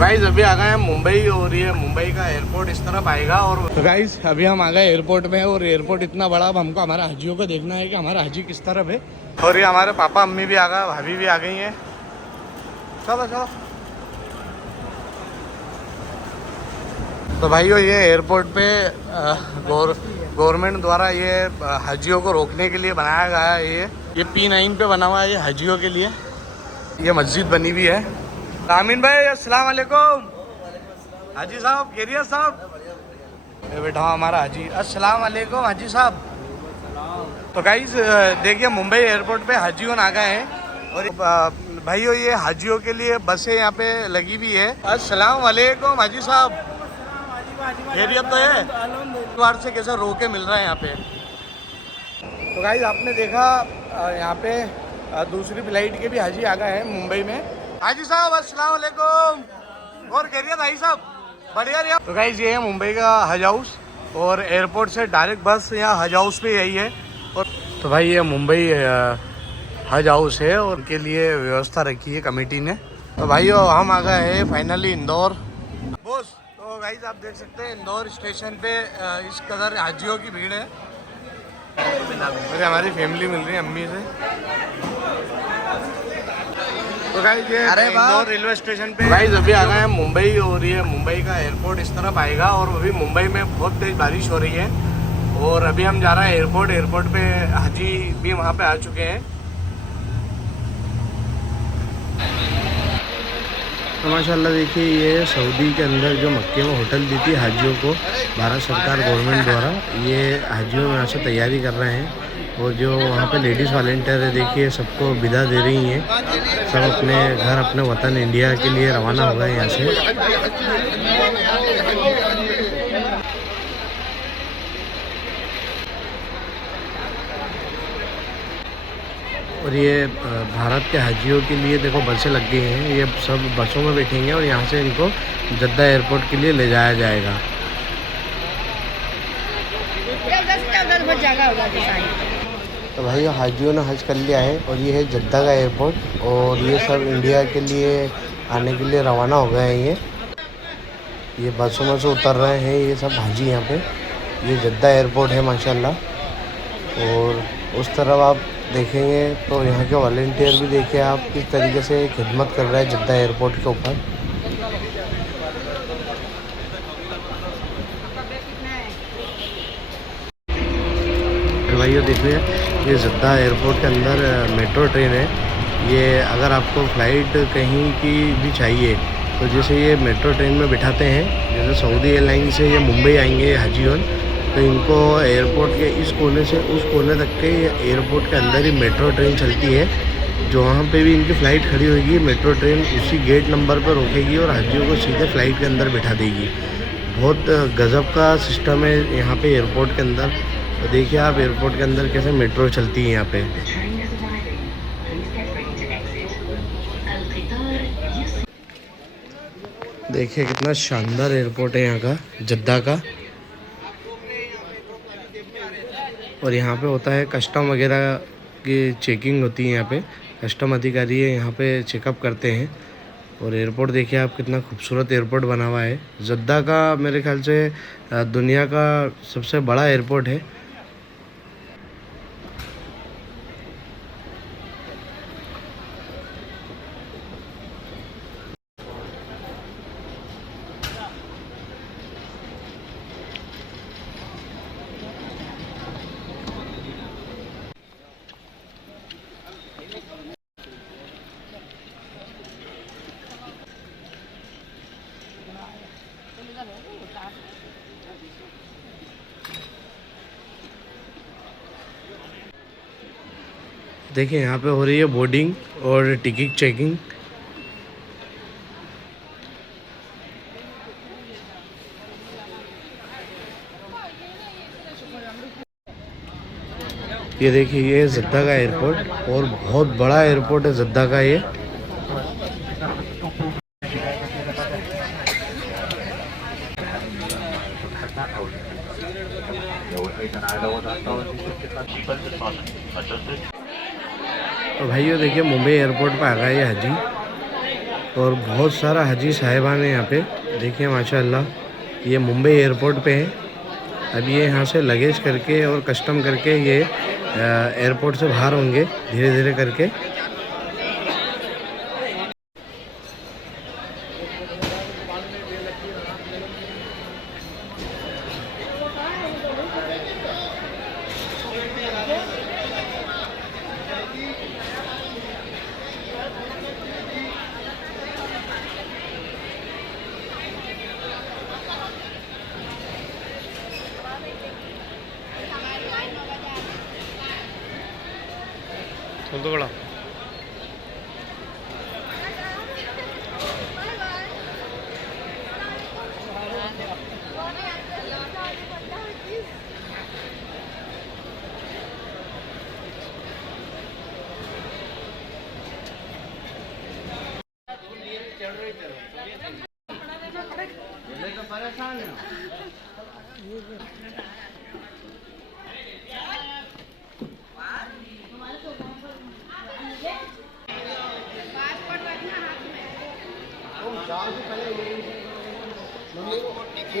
Guys अभी आ गए हैं मुंबई और ये मुंबई का एयरपोर्ट इस तरफ आएगा। और तो गाइज अभी हम आ गए एयरपोर्ट में और एयरपोर्ट इतना बड़ा, अब हमको हमारा हाजियों को देखना है कि हमारा हाजी किस तरफ है। और ये हमारे पापा अम्मी भी आ गए, भाभी भी आ गई हैं। चलो चलो। तो भाइयों ये एयरपोर्ट पे गवर्नमेंट द्वारा ये हाजियों को रोकने के लिए बनाया गया है। ये P9 पे बना हुआ है ये हाजियों के लिए। ये मस्जिद बनी हुई है। आमीन भाई अस्सलाम वालेकुम। हाजी साहब खैरियत साहब। ये बैठा हुआ हमारा हाजी। अस्सलाम वालेकुम हाजी साहब। तो गाइस देखिए मुंबई एयरपोर्ट पे हाजियों आ गए हैं। और भाइयों ये हाजियों के लिए बसें यहाँ पे लगी हुई है। अस्सलाम वालेकुम हाजी साहब। खैरियत तो है? बार से कैसे रोके मिल रहा है यहाँ पे। तो गाइस आपने देखा यहाँ पे दूसरी फ्लाइट के भी हाजी आ गए हैं मुंबई में। हाजी साहब अस्सलाम वालेकुम। और खैरियत हाजी साहब? बढ़िया रहा। तो गाइस ये है मुंबई का हज हाउस और एयरपोर्ट से डायरेक्ट बस यहाँ हज हाउस पे यही है। और तो भाई ये मुंबई हज हाउस है और उनके लिए व्यवस्था रखी है कमेटी ने। तो भाइयों हम आ गए हैं फाइनली इंदौर बॉस। तो गाइस आप देख सकते हैं इंदौर स्टेशन पे इस कदर हाजियों की भीड़ है। अरे हमारी फैमिली मिल रही है अम्मी से। तो गाइस ये इंदौर रेलवे स्टेशन पे गाइस अभी आ गए हैं मुंबई और ये मुंबई का एयरपोर्ट इस तरफ आएगा। और अभी मुंबई में बहुत तेज बारिश हो रही है और अभी हम जा रहे हैं एयरपोर्ट पे हाजी भी वहाँ पे आ चुके हैं। तो माशाल्लाह देखिए ये सऊदी के अंदर जो मक्के में होटल दी थी हाजियों को भारत सरकार गवर्नमेंट द्वारा, ये हाजियों में यहाँ से तैयारी कर रहे हैं। और जो वहाँ पे लेडीज़ वॉलेंटियर है देखिए सबको विदा दे रही हैं। सब अपने घर अपने वतन इंडिया के लिए रवाना हो गए यहाँ से। और ये भारत के हाजियों के लिए देखो बसें लग गई हैं। ये सब बसों में बैठेंगे और यहाँ से इनको जद्दा एयरपोर्ट के लिए ले जाया जाएगा। तो भाई हाजियों ने हज कर लिया है और ये है जद्दा का एयरपोर्ट और ये सब इंडिया के लिए आने के लिए रवाना हो गए हैं। ये बसों में से उतर रहे हैं ये सब हाजी यहाँ पे। ये जद्दा एयरपोर्ट है माशाल्लाह। और उस तरफ आप देखेंगे तो यहाँ के वॉलेंटियर भी देखिए आप किस तरीके से खिदमत कर रहे हैं जद्दा एयरपोर्ट के ऊपर। भाइयों देखिए ये जद्दा एयरपोर्ट के अंदर मेट्रो ट्रेन है। ये अगर आपको फ़्लाइट कहीं की भी चाहिए तो जैसे ये मेट्रो ट्रेन में बिठाते हैं, जैसे सऊदी एयरलाइन से ये मुंबई आएंगे हाजियों, तो इनको एयरपोर्ट के इस कोने से उस कोने तक के एयरपोर्ट के अंदर ही मेट्रो ट्रेन चलती है। जो वहाँ पे भी इनकी फ़्लाइट खड़ी होगी मेट्रो ट्रेन उसी गेट नंबर पर रोकेगी और हाजियों को सीधे फ़्लाइट के अंदर बिठा देगी। बहुत गज़ब का सिस्टम है यहाँ पे एयरपोर्ट के अंदर। तो देखिए आप एयरपोर्ट के अंदर कैसे मेट्रो चलती है यहाँ पे। देखिए कितना शानदार एयरपोर्ट है यहाँ का जद्दा का। और यहाँ पे होता है कस्टम वगैरह की चेकिंग होती है यहाँ पे। कस्टम अधिकारी है यहाँ पे चेकअप करते हैं। और एयरपोर्ट देखिए आप कितना खूबसूरत एयरपोर्ट बना हुआ है। जद्दा का मेरे ख्याल से दुनिया का सबसे बड़ा एयरपोर्ट है। देखिए यहाँ पे हो रही है बोर्डिंग और टिकट चेकिंग। ये देखिए ये जद्दा का एयरपोर्ट और बहुत बड़ा एयरपोर्ट है जद्दा का ये। तो भाइयों देखिए मुंबई एयरपोर्ट पे आ गए ये हाजी और बहुत सारा हाजी साहिबान है यहाँ पे, देखिए माशाल्लाह। ये मुंबई एयरपोर्ट पे है। अभी ये यहाँ से लगेज करके और कस्टम करके ये एयरपोर्ट से बाहर होंगे धीरे धीरे करके। तो बड़ा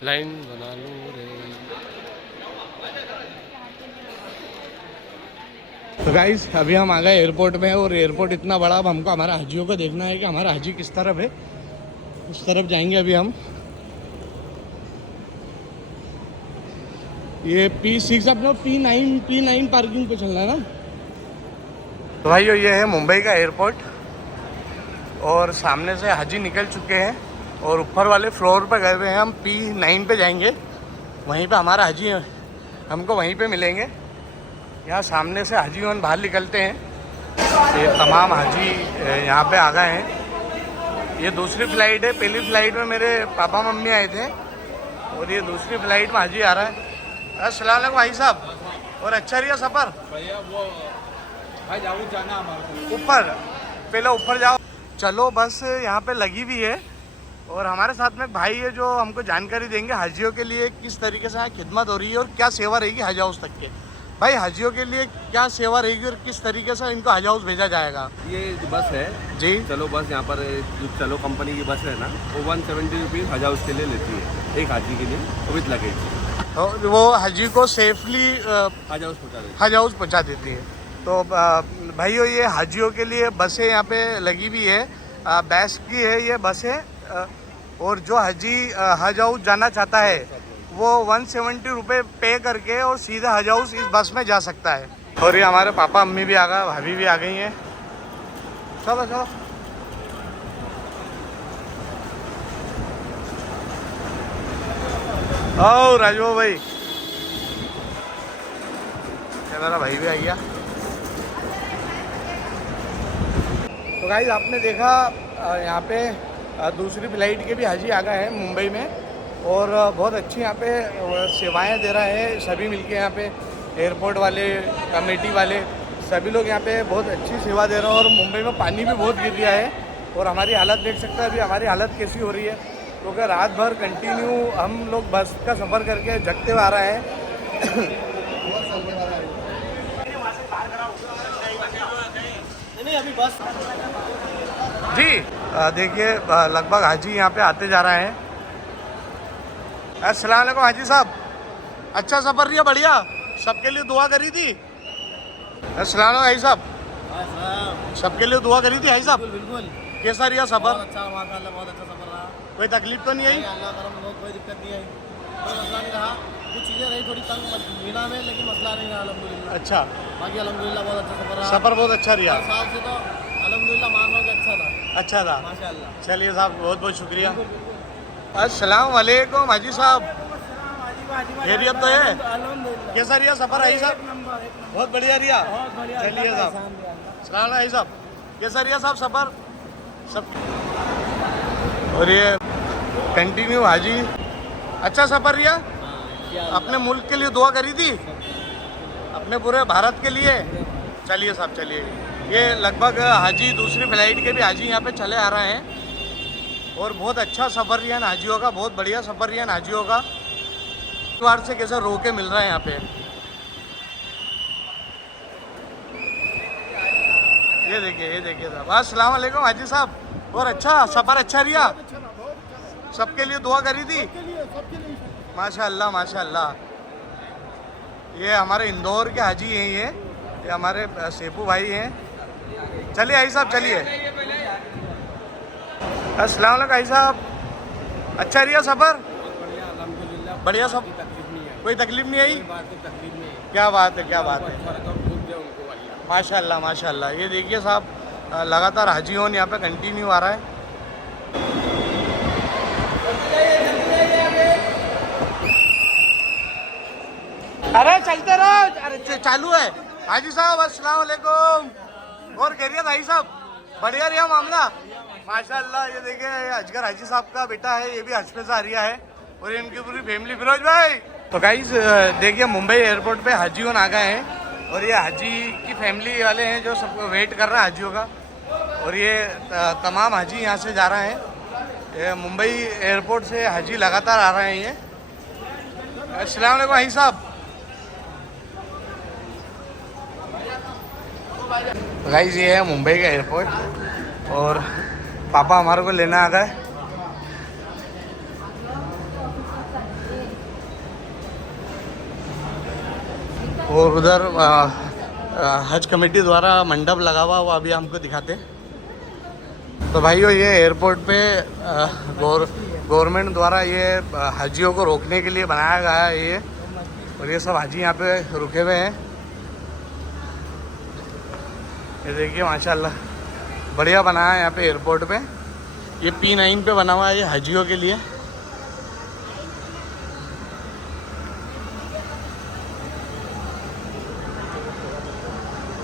लाइन बना लो रे। तो गाइस अभी हम आ गए एयरपोर्ट में, और एयरपोर्ट इतना बड़ा, अब हमको हमारा हाजियों को देखना है कि हमारा हाजी किस तरफ है। उस तरफ जाएंगे अभी हम। ये P6 अपना P9 पार्किंग पे चलना है ना। तो भाइयों ये है मुंबई का एयरपोर्ट, और सामने से हाजी निकल चुके हैं और ऊपर वाले फ्लोर पे गए हुए हैं। हम P9 पे जाएंगे, वहीं पे हमारा हाजी हमको वहीं पे मिलेंगे। यहाँ सामने से हाजी वन बाहर निकलते हैं। ये तमाम हाजी यहाँ पे आ गए हैं। ये दूसरी फ़्लाइट है, पहली फ़्लाइट में मेरे पापा मम्मी आए थे, और ये दूसरी फ़्लाइट में हाजी आ रहा है। अस्सलाम वालेकुम भाई साहब, और अच्छा रहा सफ़र? भैया वो भाई जाओ जाना हमारे ऊपर, पहले ऊपर जाओ। चलो बस यहाँ पे लगी हुई है, और हमारे साथ में भाई है जो हमको जानकारी देंगे हाजियों के लिए किस तरीके से यहाँ खिदमत हो रही है और क्या सेवा रहेगी हज हाउस तक के। भाई हाजियों के लिए क्या सेवा रहेगी और किस तरीके से इनको हज हाउस भेजा जाएगा? ये जो बस है जी, चलो बस यहाँ पर जो चलो कंपनी की बस है ना, वो 170 रुपीज़ हज हाउस के लिए लेती है, एक हाजी के लिए विद लगेज। तो वो हाजी को सेफली हज हाउस पहुँचा देती है। तो भाइयों ये हाजियों के लिए बसें यहाँ पे लगी हुई है, बेस्ट की है ये बसें। और जो हाजी हज हाउस जाना चाहता है वो 170 रुपये पे करके और सीधा हज हाउस इस बस में जा सकता है। और ये हमारे पापा अम्मी भी आ गए, भाभी भी आ गई हैं। चलो चलो। ओ राजू भाई, मेरा भाई भी आ गया। तो गाइस आपने देखा यहाँ पे दूसरी फ्लाइट के भी हाजी आ गए हैं मुंबई में, और बहुत अच्छी यहाँ पे सेवाएं दे रहे हैं सभी मिलके। यहाँ पे एयरपोर्ट वाले, कमेटी वाले, सभी लोग यहाँ पे बहुत अच्छी सेवा दे रहे हैं। और मुंबई में पानी भी बहुत गिर गया है, और हमारी हालत देख सकते हैं अभी हमारी हालत कैसी हो रही है, क्योंकि रात भर कंटिन्यू हम लोग बस का सफ़र करके जगते हुए आ रहे हैं। नहीं अभी बस जी देखिए लगभग हाजी यहाँ पे आते जा रहे हैं। अस्सलाम वालेकुम हाजी साहब, अच्छा सफ़र रही है? बढ़िया, सबके लिए दुआ करी थी? अस्सलाम वालेकुम हाजी साहब, सबके लिए दुआ करी थी हाजी साहब? बिल्कुल। कैसा रहा सफ़र? अच्छा माशाल्लाह, बहुत अच्छा सफर रहा। कोई तकलीफ तो नहीं आई? अल्लाह करम लोग, कोई दिक्कत नहीं आई, कोई मसला नहीं रहा। कुछ चीज़ें रही थोड़ी तंग मीना में, लेकिन मसला नहीं रहा अल्हम्दुलिल्लाह। अच्छा, बाकी अल्हम्दुलिल्लाह बहुत अच्छा सफर रहा। सफ़र बहुत अच्छा रहा। हर साल से तो अल्हम्दुलिल्लाह मान लो कि अच्छा था। अच्छा था, माशाल्लाह। चलिए साहब बहुत बहुत शुक्रिया। अस्सलाम वालेकुम हाजी साहब, खैरियत तो है? अल्हम्दुलिल्लाह। कैसा रहा सफ़र हाजी साहब? बहुत बढ़िया रहा। बहुत बढ़िया। चलिए साहब, अस्सलाम वालेकुम हाजी साहब, कैसा रहा साहब सफ़र? सब। और ये कंटिन्यू हाजी, अच्छा सफ़र रहा। अपने मुल्क के लिए दुआ करी थी, अपने पूरे भारत के लिए। चलिए साहब चलिए। ये लगभग हाजी दूसरी फ्लाइट के भी हाजी यहाँ पे चले आ रहे हैं, और बहुत अच्छा सफ़र रहा है हाजियों का, बहुत बढ़िया सफ़र रहा है हाजियों का। बार से कैसे रो के मिल रहा है यहाँ पे। ये देखिए साहब। अस्सलाम वालेकुम हाजी साहब, और अच्छा सफ़र अच्छा रहा, अच्छा ना, बहुत अच्छा। सबके लिए दुआ करी थी। सबके लिए माशाल्लाह माशाल्लाह। ये हमारे इंदौर के हाजी हैं, ये हमारे सेपू भाई हैं। चलिए आई साहब चलिए। अस्सलाम वालेकुम भाई साहब, अच्छा रहा सफ़र? बढ़िया सब, कोई तकलीफ नहीं आई? क्या बात है क्या बात है, माशाल्लाह माशाल्लाह। ये देखिए साहब, लगातार हाजी होन यहाँ पे कंटिन्यू आ रहा है। अरे चलते रहो, अरे चालू है। हाजी साहब अस्सलाम वालेकुम, और खैरियत भाई साहब? बढ़िया रहा मामला माशाल्लाह। ये देखिए अजगर हाजी साहब का बेटा है, ये भी हज पे से आ रहा है और इनकी पूरी फैमिली। फिरोज भाई तो गाइस देखिए मुंबई एयरपोर्ट पे हाजीयों आ गए हैं और ये हाजी की फैमिली वाले हैं जो सबको वेट कर रहा है हाजियों का। और ये तमाम हाजी यहाँ से जा रहे हैं, ये मुंबई एयरपोर्ट से हाजी लगातार आ रहे हैं ये। अस्सलाम वालेकुम हाजी साहब। गाइस ये है मुंबई का एयरपोर्ट और पापा हमारे को लेना आ गए। और उधर हज कमेटी द्वारा मंडप लगा हुआ वो अभी हमको दिखाते। तो भाइयों ये एयरपोर्ट पे गवर्नमेंट द्वारा ये हाजियों को रोकने के लिए बनाया गया है ये, और ये सब हाजी यहाँ पे रुके हुए हैं। ये देखिए माशाल्लाह बढ़िया बनाया है यहाँ पे एयरपोर्ट पे। ये P9 पे बना हुआ है ये हाजियों के लिए।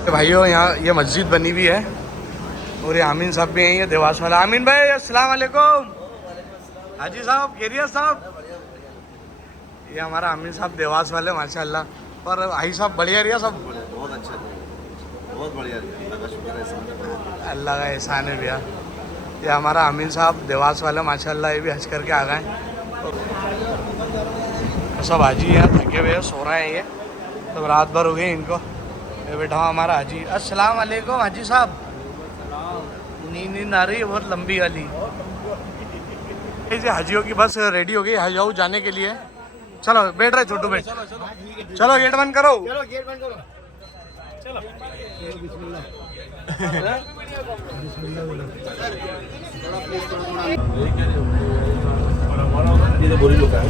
भाइयों यहाँ ये मस्जिद बनी हुई है और ये आमीन साहब भी हैं, ये देवास वाला। आमीन भाई अस्सलाम वालेकुम। हाजी साहब खैरियत साहब? ये हमारा आमीन साहब देवास वाले माशाल्लाह। पर हाजी साहब बढ़िया रहा सब? बहुत अच्छा, बहुत बढ़िया, अल्लाह का शुक्र है, अल्लाह का एहसान है भैया। ये हमारा आमीन साहब देवास वाले माशाल्लाह, ये भी हज करके आ गए। सब हाजी हैं, थके हुए सो रहे हैं, ये सब रात भर हो गई इनको। ये बैठा हुआ हमारा हाजी। अस्सलाम वालेकुम हाजी साहब। नींद आ रही है बहुत लंबी वाली। ऐसे हाजियों की बस रेडी हो गई हज हाउस जाने के लिए। चलो बैठ रहे छोटू बैठ, चलो गेट बंद करो। चलो गेट बंद करो। चलो ये तो बोली लोग है।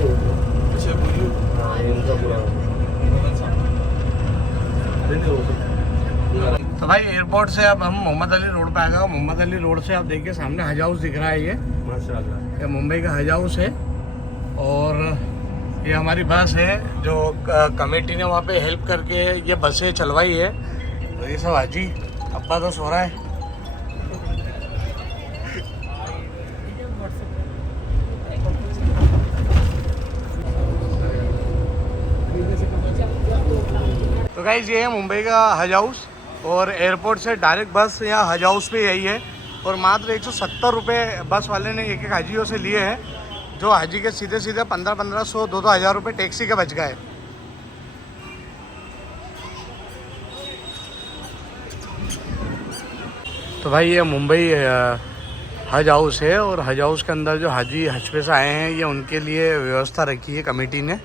तो भाई एयरपोर्ट से अब हम मोहम्मद अली रोड पे आ गए। मोहम्मद अली रोड से आप देखिए सामने हज हाउस दिख रहा है, ये माशाल्लाह ये मुंबई का हज हाउस है। और ये हमारी बस है जो कमेटी ने वहाँ पे हेल्प करके ये बसें चलवाई है। तो ये सब हाजी, अब्बा तो सो रहा है। तो गाइस ये है मुंबई का हज हाउस और एयरपोर्ट से डायरेक्ट बस यहाँ हज हाउस पे यही है। और मात्र 170 रुपये बस वाले ने एक हाजियों से लिए हैं, जो हाजी के सीधे सीधे 1500 2 हज़ार रुपये टैक्सी के बच गए। तो भाई ये मुंबई हज हाउस है और हज हाउस के अंदर जो हाजी हज पे से आए हैं ये उनके लिए व्यवस्था रखी है कमेटी ने।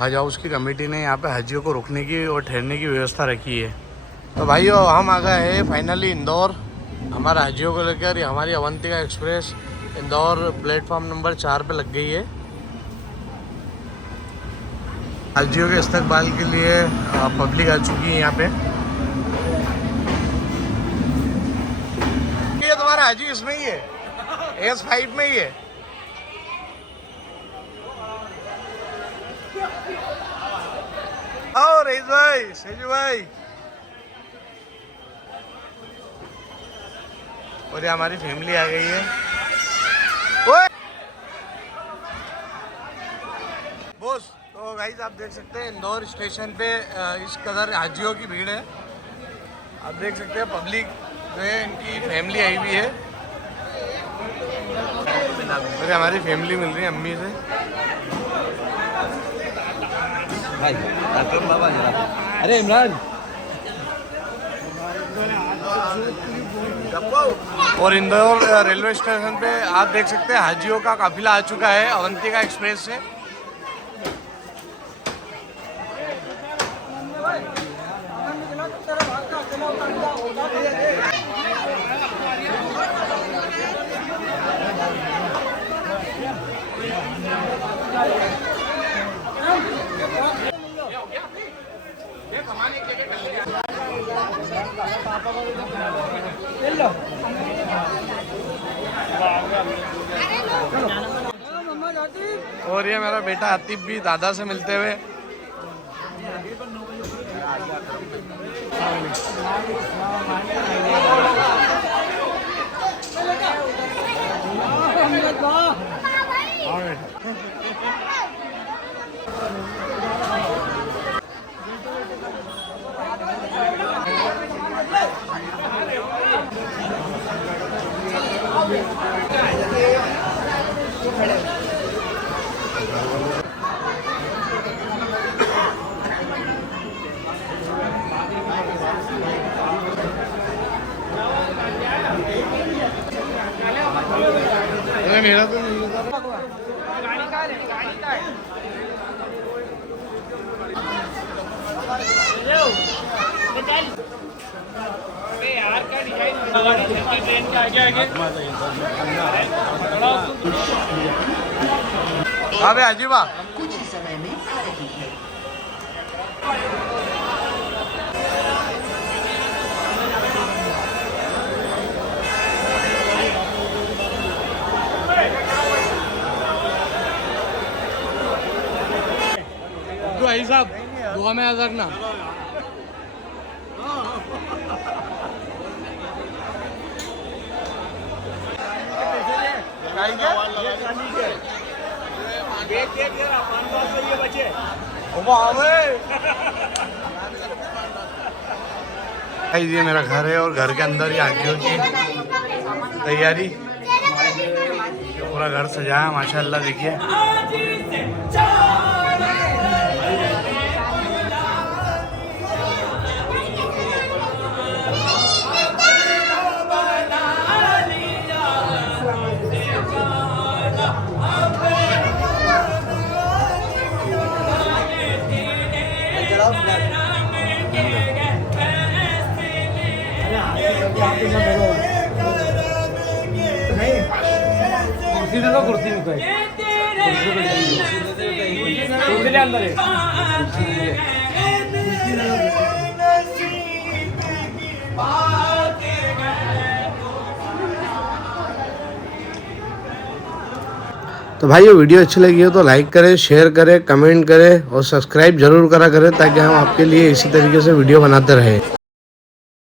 हज हाउस की कमेटी ने यहाँ पे हाजियों को रुकने की और ठहरने की व्यवस्था रखी है। तो भाइयों हम आ गए हैं फाइनली इंदौर हमारे हाजियों को लेकर। हमारी Avantika express Indore platform number 4 पे लग गई है। हाजियों के इस्तकबाल के लिए पब्लिक आ चुकी है यहाँ पे। ये तुम्हारा हाजी इसमें ही है, S5 में ही है। आओ रईस भाई, सेजू भाई। और ये हमारी फैमिली आ गई है। ओए बोस, तो गाइस आप देख सकते हैं इंदौर स्टेशन पे इस कदर हाजियों की भीड़ है। आप देख सकते हैं पब्लिक जो है इनकी फैमिली आई हुई है। और हमारी फैमिली मिल रही है अम्मी से। बाबा जरा, अरे इमरान और इंदौर रेलवे स्टेशन पे आप देख सकते हैं हाजियों का काफिला आ चुका है अवंतिका एक्सप्रेस से। और ये मेरा बेटा आतिफ भी दादा से मिलते हुए। मेरा तो नहीं अबे अजीबा कुछ समय में आ रही है। तो भाई साहब दुआ में याद रखना। ये मेरा घर है और घर के अंदर ही हाजियों की तैयारी, पूरा घर सजाया माशाल्लाह। देखिए कुर्सी में अंदर है। तो भाई ये वीडियो अच्छी लगी हो तो लाइक करें, शेयर करें, कमेंट करें और सब्सक्राइब जरूर करा करें ताकि हम आपके लिए इसी तरीके से वीडियो बनाते रहें।